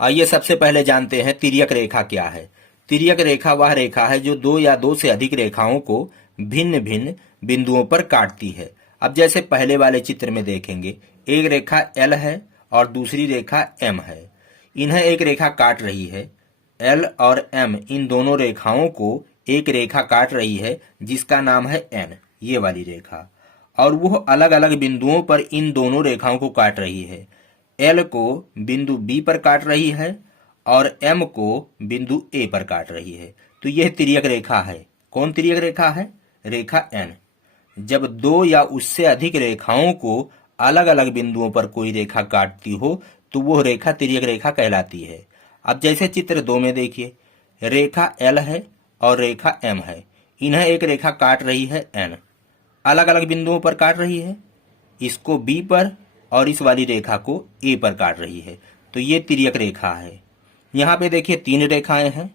आइए सबसे पहले जानते हैं तिर्यक रेखा क्या है। तिर्यक रेखा वह रेखा है जो दो या दो से अधिक रेखाओं को भिन्न भिन्न बिंदुओं पर काटती है। अब जैसे पहले वाले चित्र में देखेंगे, एक रेखा एल है और दूसरी रेखा एम है। इन्हें एक रेखा काट रही है। एल और एम इन दोनों रेखाओं को एक रेखा काट रही है जिसका नाम है एन, ये वाली रेखा। और वो अलग अलग बिंदुओं पर इन दोनों रेखाओं को काट रही है। एल को बिंदु बी पर काट रही है और एम को बिंदु ए पर काट रही है। तो यह तिर्यक रेखा है। कौन तिर्यक रेखा है? रेखा एन। जब दो या उससे अधिक रेखाओं को अलग अलग बिंदुओं पर कोई रेखा काटती हो तो वह रेखा तिर्यक रेखा कहलाती है। अब जैसे चित्र 2 में देखिए, रेखा एल है और रेखा एम है। इन्हें एक रेखा काट रही है एन, अलग अलग बिंदुओं पर काट रही है। इसको बी पर और इस वाली रेखा को ए पर काट रही है। तो ये तिर्यक रेखा है। यहाँ पे देखिए 3 रेखाएं हैं,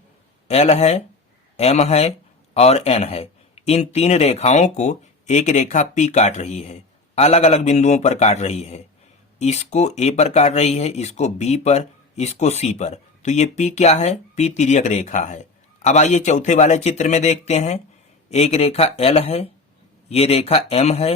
एल है, एम है और एन है। इन 3 रेखाओं को एक रेखा पी काट रही है, अलग अलग बिंदुओं पर काट रही है। इसको ए पर काट रही है, इसको बी पर, इसको सी पर। तो ये पी क्या है? पी तिर्यक रेखा है। अब आइए चौथे वाले चित्र में देखते हैं। एक रेखा एल है, ये रेखा एम है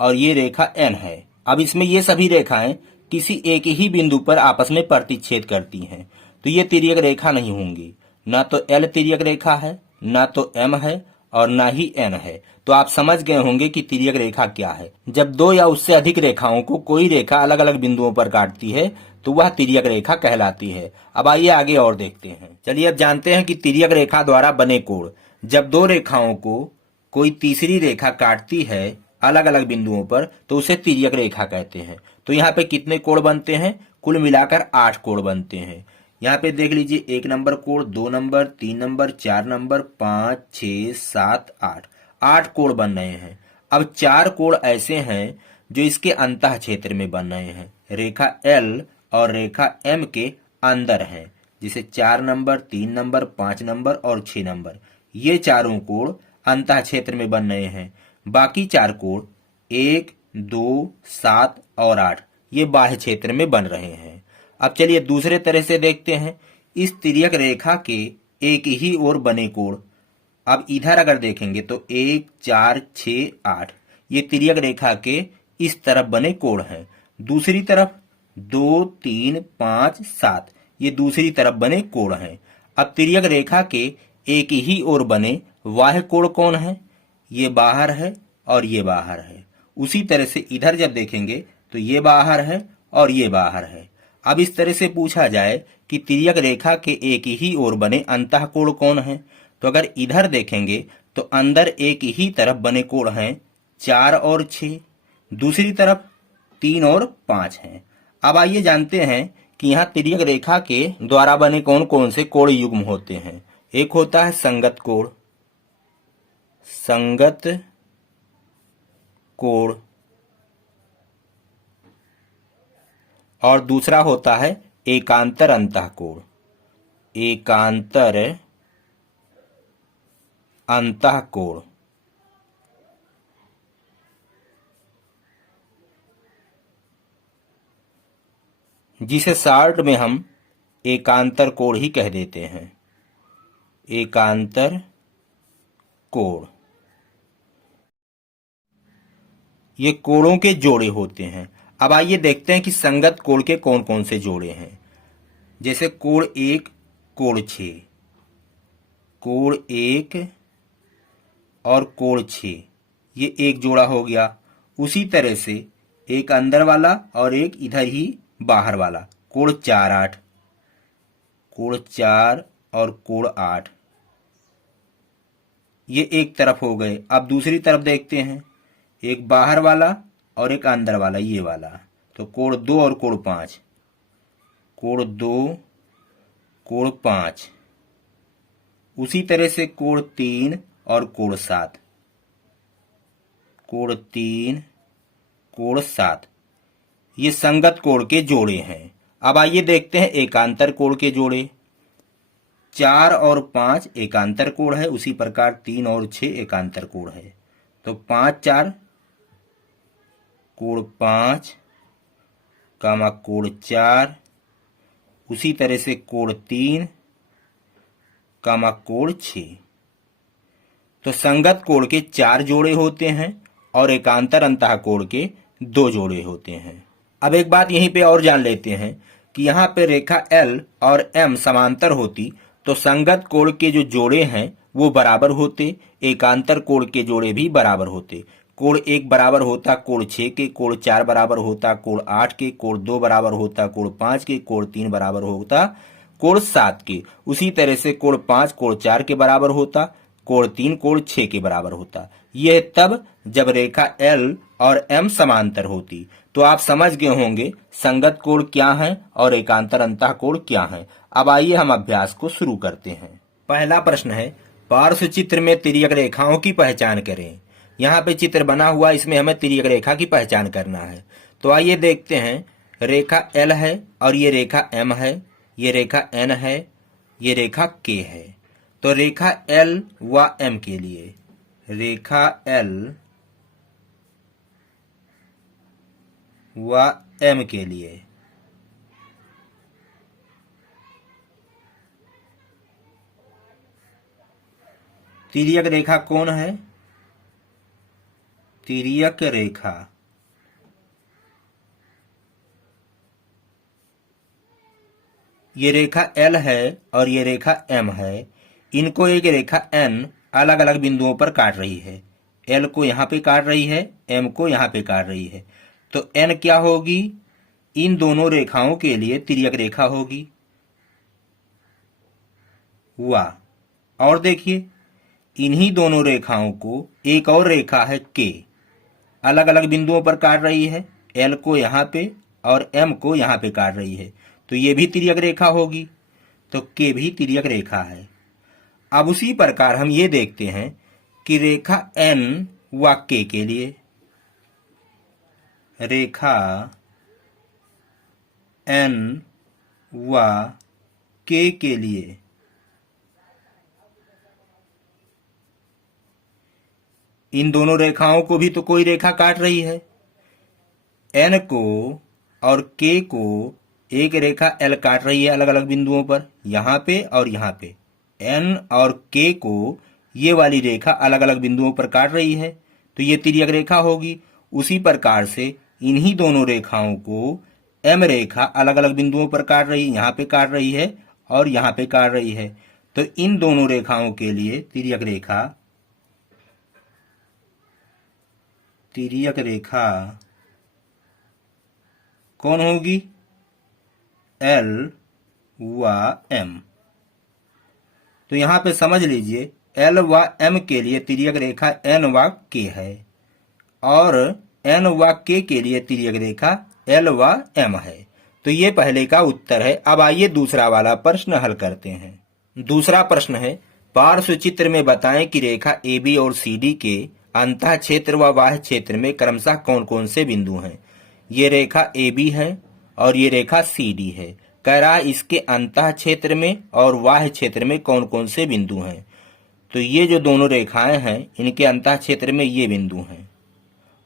और ये रेखा एन है। अब इसमें ये सभी रेखाएं किसी एक ही बिंदु पर आपस में प्रतिच्छेद करती हैं। तो ये तिर्यक रेखा नहीं होंगी। ना तो एल तिर्यक रेखा है, ना तो एम है और ना ही एन है। तो आप समझ गए होंगे कि तिर्यक रेखा क्या है। जब दो या उससे अधिक रेखाओं को कोई रेखा अलग अलग बिंदुओं पर काटती है तो वह तिर्यक रेखा कहलाती है। अब आइए आगे और देखते हैं। चलिए अब जानते हैं कि तिर्यक रेखा द्वारा बने कोण। जब दो रेखाओं को कोई तीसरी रेखा काटती है अलग अलग बिंदुओं पर तो उसे तिर्यक रेखा कहते हैं। तो यहाँ पे कितने कोण बनते हैं? कुल मिलाकर 8 कोण बनते हैं। यहाँ पे देख लीजिए, 1 नंबर कोण, 2 नंबर, 3 नंबर, 4 नंबर, 5, 6, 7, 8। 8 कोण बन रहे हैं। अब 4 कोण ऐसे हैं जो इसके अंतः क्षेत्र में बन रहे हैं। रेखा एल और रेखा एम के अंदर हैं, जिसे 4 नंबर, 3 नंबर, 5 नंबर और 6 नंबर, ये चारों कोण अंतः क्षेत्र में बन रहे हैं। बाकी 4 कोण 1, 2, 7 और 8 ये बाह्य क्षेत्र में बन रहे हैं। अब चलिए दूसरे तरह से देखते हैं। इस तिर्यक रेखा के एक ही ओर बने कोण, अब इधर अगर देखेंगे तो 1, 4, 6, 8 ये तिर्यक रेखा के इस तरफ बने कोण हैं। दूसरी तरफ 2, 3, 5, 7 ये दूसरी तरफ बने कोण हैं। अब तिर्यक रेखा के एक ही ओर बने बाह्य कोण कौन है? ये बाहर है और ये बाहर है। उसी तरह से इधर जब देखेंगे तो ये बाहर है और ये बाहर है। अब इस तरह से पूछा जाए कि तिर्यक रेखा के एक ही ओर बने अंतः कोण कौन है, तो अगर इधर देखेंगे तो अंदर एक ही तरफ बने कोण हैं 4 और 6, दूसरी तरफ 3 और 5 हैं। अब आइए जानते हैं कि यहाँ तिर्यक रेखा के द्वारा बने कौन कौन से कोण युग्म होते हैं। एक होता है संगत कोण, संगत कोण, और दूसरा होता है एकांतर अंतः कोण, एकांतर अंतः कोण। जिसे शॉर्ट में हम एकांतर कोण ही कह देते हैं, एकांतर कोण। ये कोणों के जोड़े होते हैं। अब आइए देखते हैं कि संगत कोण के कौन कौन से जोड़े हैं। जैसे कोण 1, कोण 6, कोण 1 और कोण 6 ये एक जोड़ा हो गया। उसी तरह से एक अंदर वाला और एक इधर ही बाहर वाला, कोण 4, 8, कोण 4 और कोण 8 ये एक तरफ हो गए। अब दूसरी तरफ देखते हैं, एक बाहर वाला और एक अंदर वाला, ये वाला। तो कोण 2 और कोण 5, कोण 2, कोण 5। उसी तरह से कोण 3 और कोण 7, कोण 3, कोण 7 ये संगत कोण के जोड़े हैं। अब आइए देखते हैं एकांतर कोण के जोड़े। 4 और 5 एकांतर कोण है, उसी प्रकार 3 और 6 एकांतर कोण है। तो 5, 4 कोण 5 कामा कोण 4, उसी तरह से कोण 3 कामा कोण 6। तो संगत कोण के 4 जोड़े होते हैं और एकांतर अंतः कोण के 2 जोड़े होते हैं। अब एक बात यहीं पे और जान लेते हैं कि यहाँ पे रेखा L और M समांतर होती तो संगत कोण के जो जोड़े हैं वो बराबर होते, एकांतर कोण के जोड़े भी बराबर होते। कोण 1 बराबर होता कोण 6 के, कोण 4 बराबर होता कोण 8 के, कोण 2 बराबर होता कोण 5 के, कोण 3 बराबर होता कोण 7 के। उसी तरह से कोण 5 कोण 4 के बराबर होता, कोण 3 कोण 6 के बराबर होता। यह तब जब रेखा L और M समांतर होती। तो आप समझ गए होंगे संगत कोण क्या है और एकांतर अंतः कोण क्या है। अब आइए हम अभ्यास को शुरू करते हैं। पहला प्रश्न है, पार्श्व चित्र में तिर्यक रेखाओं की पहचान करें। यहाँ पे चित्र बना हुआ, इसमें हमें तिर्यक रेखा की पहचान करना है। तो आइए देखते हैं, रेखा L है और ये रेखा M है, ये रेखा N है, ये रेखा K है। तो रेखा L व M के लिए, रेखा L व M के लिए तिर्यक रेखा कौन है? तिर्यक रेखा ये रेखा L है और ये रेखा M है। इनको एक रेखा N अलग अलग बिंदुओं पर काट रही है। L को यहाँ पे काट रही है, M को यहाँ पे काट रही है। तो N क्या होगी? इन दोनों रेखाओं के लिए तिर्यक रेखा होगी। वाह! और देखिए, इन्हीं दोनों रेखाओं को एक और रेखा है K, अलग अलग बिंदुओं पर काट रही है। L को यहाँ पे और M को यहाँ पे काट रही है। तो ये भी तिर्यक रेखा होगी। तो K भी तिर्यक रेखा है। अब उसी प्रकार हम ये देखते हैं कि रेखा N व K के लिए, रेखा N व K के लिए इन दोनों रेखाओं को भी तो कोई रेखा काट रही है। N को और K को एक रेखा L काट रही है अलग अलग बिंदुओं पर, यहाँ पे और यहाँ पे। N और K को ये वाली रेखा अलग अलग बिंदुओं पर काट रही है, तो ये तिर्यक रेखा होगी। उसी प्रकार से इन्हीं दोनों रेखाओं को M रेखा अलग अलग बिंदुओं पर काट रही है, यहाँ पे काट रही है और यहाँ पे काट रही है। तो इन दोनों रेखाओं के लिए तिर्यक रेखा कौन होगी? L व M। तो यहां पे समझ लीजिए, L व M के लिए तिर्यक रेखा N व K है और N व K के लिए तिर्यक रेखा L व M है। तो ये पहले का उत्तर है। अब आइए दूसरा वाला प्रश्न हल करते हैं। दूसरा प्रश्न है, पार्श्व चित्र में बताएं कि रेखा AB और CD के अंतः क्षेत्र व बाह्य क्षेत्र में क्रमशः कौन कौन से बिंदु हैं। ये रेखा AB है और ये रेखा CD है। कह रहा है इसके अंतः क्षेत्र में और बाह्य क्षेत्र में कौन कौन से बिंदु हैं। तो ये जो दोनों रेखाएं हैं, इनके अंतः क्षेत्र में ये बिंदु हैं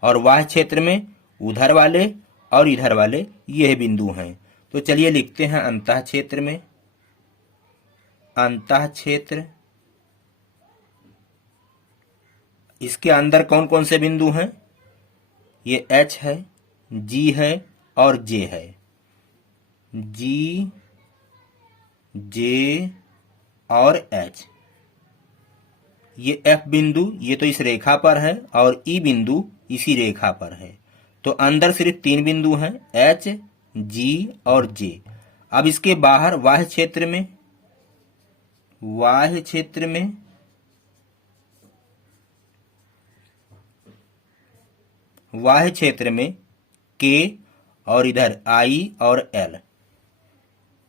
और बाह्य क्षेत्र में उधर वाले और इधर वाले ये बिंदु हैं। तो चलिए लिखते हैं अंतः क्षेत्र में, अंतः क्षेत्र, इसके अंदर कौन कौन से बिंदु हैं? ये H है, G है और J है। G, J और H। ये F बिंदु ये तो इस रेखा पर है और E बिंदु इसी रेखा पर है। तो अंदर सिर्फ 3 बिंदु हैं, H, G और J। अब इसके बाहर बाह्य क्षेत्र में, बाह्य क्षेत्र में K और इधर I और L,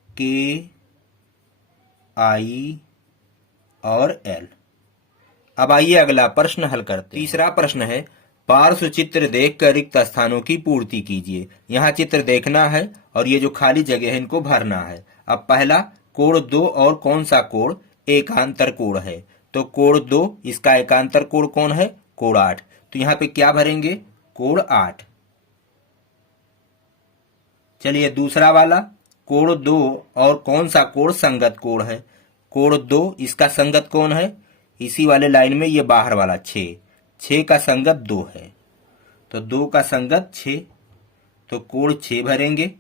K, I और L। अब आइए अगला प्रश्न हल करते हैं। तीसरा प्रश्न है, पार्श्व चित्र देखकर रिक्त स्थानों की पूर्ति कीजिए। यहाँ चित्र देखना है और ये जो खाली जगह है इनको भरना है। अब पहला, कोण 2 और कौन सा कोण एकांतर कोण है? तो कोण 2, इसका एकांतर कोण कौन है? कोण 8। तो यहाँ पे क्या भरेंगे? कोण 8। चलिए दूसरा वाला, कोण 2 और कौन सा कोण संगत कोण है? कोण 2 इसका संगत कौन है? इसी वाले लाइन में ये बाहर वाला 6, 6 का संगत 2 है, तो 2 का संगत 6, तो कोण 6 भरेंगे।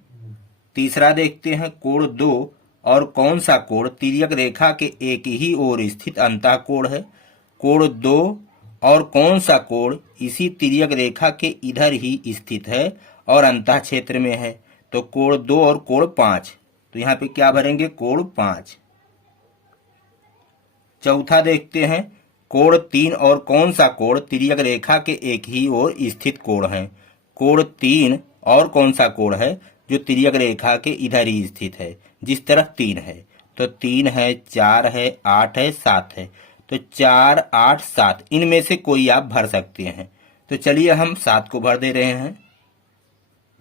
तीसरा देखते हैं, कोण 2 और कौन सा कोण तिर्यक रेखा के एक ही ओर स्थित अंतः कोण है? कोण 2 और कौन सा कोण इसी तिर्यक रेखा के इधर ही स्थित है और अंतः क्षेत्र में है? तो कोण 2 और कोण 5, तो यहाँ पे क्या भरेंगे? कोण 5। चौथा देखते हैं, कोण 3 और कौन सा कोण तिर्यक रेखा के एक ही ओर स्थित कोण है? कोण 3 और कौन सा कोण है जो तिर्यक रेखा के इधर ही स्थित है, जिस तरफ 3 है? तो 3 है, 4 है, 8 है, 7 है, तो 4, 8, 7 इनमें से कोई आप भर सकते हैं। तो चलिए हम 7 को भर दे रहे हैं।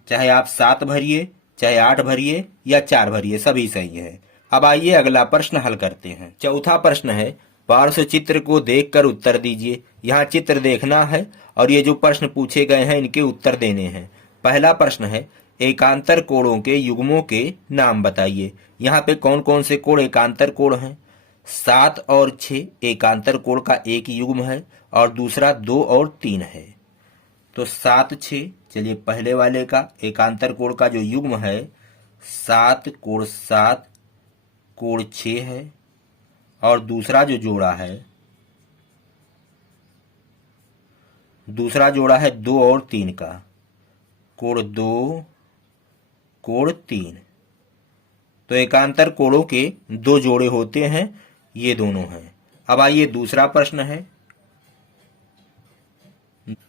चाहे आप 7 भरिए, चाहे 8 भरिए या 4 भरिए, सभी सही है। अब आइए अगला प्रश्न हल करते हैं। चौथा प्रश्न है, पार्श्व चित्र को देखकर उत्तर दीजिए। यहाँ चित्र देखना है और ये जो प्रश्न पूछे गए हैं इनके उत्तर देने हैं। पहला प्रश्न है, एकांतर कोणों के युग्मों के नाम बताइए। यहाँ पे कौन कौन से कोण एकांतर कोण हैं? 7 और 6 एकांतर कोण का एक युग्म है और दूसरा 2 और 3 है। तो 7, 6, चलिए पहले वाले का एकांतर कोण का जो युग्म है 7 कोण 7 कोण 6 है, और दूसरा जो जोड़ा है, दूसरा जोड़ा है 2 और 3 का, कोण 2 कोण 3। तो एकांतर कोणों के 2 जोड़े होते हैं, ये दोनों हैं। अब आइए दूसरा प्रश्न है।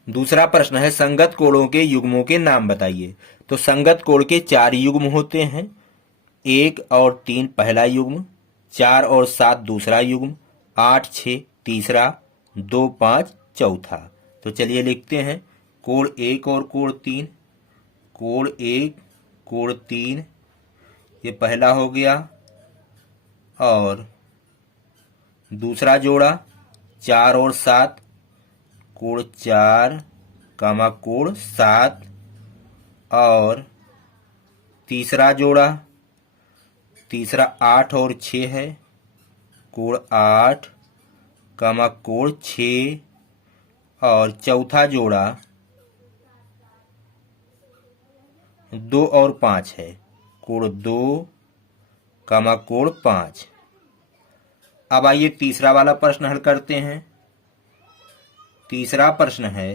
दूसरा प्रश्न है, संगत कोणों के युग्मों के नाम बताइए। तो संगत कोण के 4 युग्म होते हैं, 1 और 3 पहला युग्म, 4 और 7 दूसरा युग्म, 8, 6 तीसरा, 2, 5 चौथा। तो चलिए लिखते हैं, कोण 1 और कोण 3, कोण 1 कोण 3 ये पहला हो गया, और दूसरा जोड़ा 4 और 7 कोण 4 कामा कोण 7, और तीसरा जोड़ा, तीसरा 8 और 6 है, कोण 8 कामा कोण 6, और चौथा जोड़ा 2 और 5 है, कोण 2 कामा कोण 5। अब आइए तीसरा वाला प्रश्न हल करते हैं। तीसरा प्रश्न है,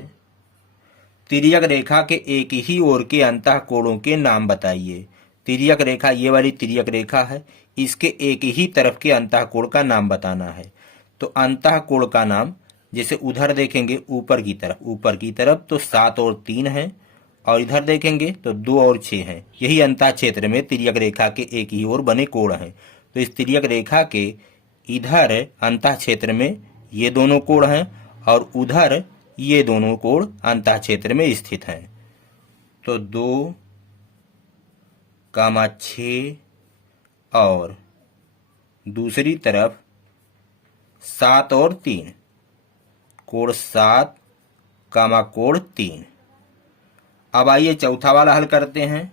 तिर्यक रेखा के एक ही ओर के अंतः कोणों के नाम बताइए। तिर्यक रेखा, ये वाली तिर्यक रेखा है, इसके एक ही तरफ के अंतः कोण का नाम बताना है। तो अंतः कोण का नाम, जैसे उधर देखेंगे ऊपर की तरफ तो 7 और 3 है, और इधर देखेंगे तो 2 और 6 है। यही अंतः क्षेत्र में तिर्यक रेखा के एक ही ओर बने कोण हैं। तो इस तिर्यक रेखा के इधर अंतः क्षेत्र में ये दोनों कोण हैं, और उधर ये दोनों कोण अंतः क्षेत्र में स्थित हैं। तो 2 कामा 6 और दूसरी तरफ 7 और 3, कोण 7 कामा कोण 3। अब आइए चौथा वाला हल करते हैं।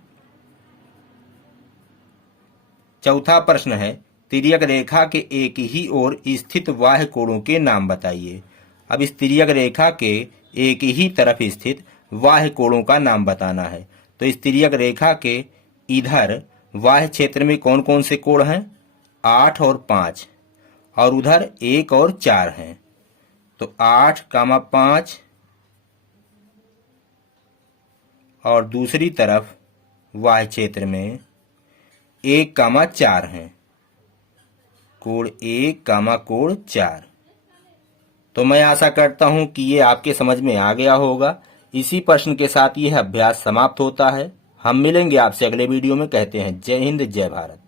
चौथा प्रश्न है, तिर्यक रेखा के एक ही ओर स्थित बाह्य कोणों के नाम बताइए। अब इस तिर्यक रेखा के एक ही तरफ स्थित बाह्य कोणों का नाम बताना है। तो इस तिर्यक रेखा के इधर बाह्य क्षेत्र में कौन कौन से कोण हैं? 8 और 5, और उधर 1 और 4 हैं। तो 8 कामा 5, और दूसरी तरफ बाह्य क्षेत्र में 1 कामा 4 हैं, कोण 1 कामा कोण 4। तो मैं आशा करता हूं कि ये आपके समझ में आ गया होगा। इसी प्रश्न के साथ यह अभ्यास समाप्त होता है। हम मिलेंगे आपसे अगले वीडियो में। कहते हैं जय हिंद, जय भारत।